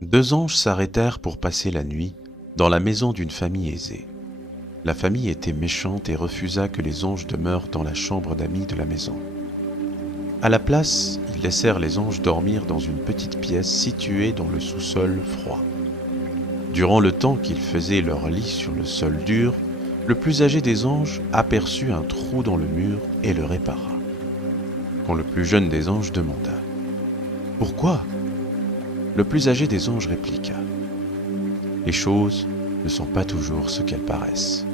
Deux anges s'arrêtèrent pour passer la nuit dans la maison d'une famille aisée. La famille était méchante et refusa que les anges demeurent dans la chambre d'amis de la maison. À la place, ils laissèrent les anges dormir dans une petite pièce située dans le sous-sol froid. Durant le temps qu'ils faisaient leur lit sur le sol dur, le plus âgé des anges aperçut un trou dans le mur et le répara. Quand le plus jeune des anges demanda « Pourquoi ?» Le plus âgé des anges répliqua « Les choses ne sont pas toujours ce qu'elles paraissent. »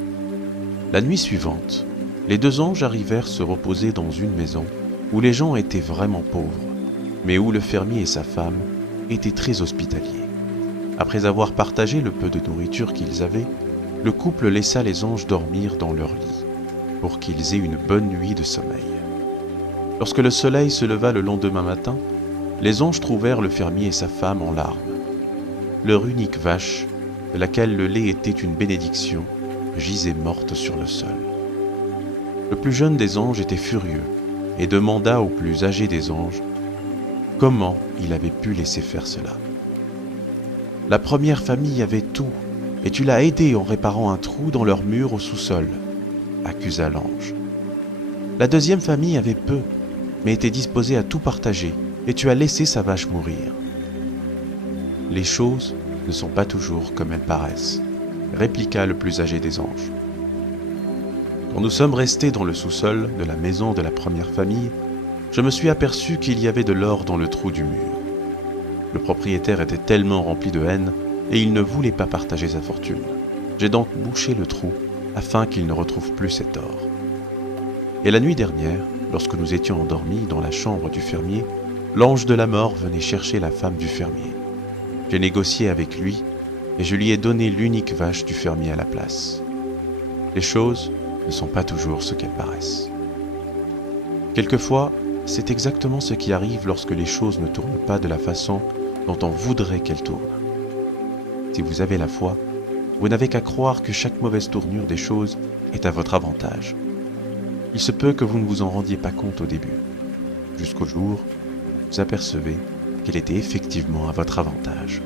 La nuit suivante, les deux anges arrivèrent se reposer dans une maison où les gens étaient vraiment pauvres, mais où le fermier et sa femme étaient très hospitaliers. Après avoir partagé le peu de nourriture qu'ils avaient, le couple laissa les anges dormir dans leur lit, pour qu'ils aient une bonne nuit de sommeil. Lorsque le soleil se leva le lendemain matin, les anges trouvèrent le fermier et sa femme en larmes. Leur unique vache, de laquelle le lait était une bénédiction, gisait morte sur le sol. Le plus jeune des anges était furieux et demanda au plus âgé des anges comment il avait pu laisser faire cela. « La première famille avait tout, et tu l'as aidée en réparant un trou dans leur mur au sous-sol, » accusa l'ange. « La deuxième famille avait peu, mais était disposée à tout partager, et tu as laissé sa vache mourir. » « Les choses ne sont pas toujours comme elles paraissent, » répliqua le plus âgé des anges. Quand nous sommes restés dans le sous-sol de la maison de la première famille, je me suis aperçu qu'il y avait de l'or dans le trou du mur. Le propriétaire était tellement rempli de haine et il ne voulait pas partager sa fortune. J'ai donc bouché le trou afin qu'il ne retrouve plus cet or. Et la nuit dernière, lorsque nous étions endormis dans la chambre du fermier, l'ange de la mort venait chercher la femme du fermier. J'ai négocié avec lui et je lui ai donné l'unique vache du fermier à la place. Les choses ne sont pas toujours ce qu'elles paraissent. Quelquefois, c'est exactement ce qui arrive lorsque les choses ne tournent pas de la façon dont on voudrait qu'elles tournent. Si vous avez la foi, vous n'avez qu'à croire que chaque mauvaise tournure des choses est à votre avantage. Il se peut que vous ne vous en rendiez pas compte au début, jusqu'au jour où vous apercevez qu'elle était effectivement à votre avantage.